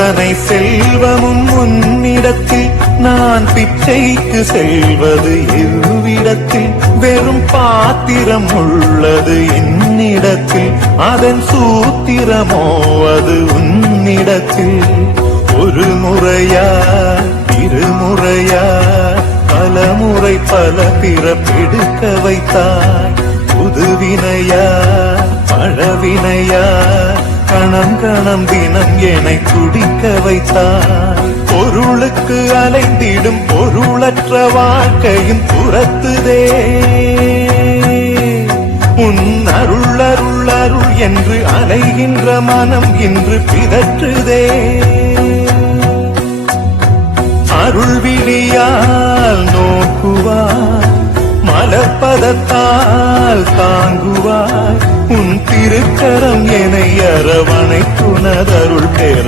அத்தனை செல்வமும் உன்னிடத்தில் நான் பிச்சைக்கு செல்வது எவ்விடத்தில் வெறும் பாத்திரம் உள்ளது என்னிடத்தில் அதன் சூத்திரமோ அது உன்னிடத்தில் ஒரு முறையா இருமுறையா பலமுறை பல பிறப்பெடுக்க வைத்தாய் புதுவினையா பழவினையா கணம் கணம் தினம் என்னை துடிக்க வைத்தாய் பொருளுக்கு அலைந்திடும் பொருளற்ற வாழ்க்கையும் துரத்துதே உன் அருள் அருள் அருள் என்று அலைகின்ற மனம் இன்று பிதற்றுதே அருள் விழியால் நோக்குவாய் மலர்பதத்தால் தாங்குவாய் உன் திருக்கரம் என்னை அரவணைத்துணதருள் பெற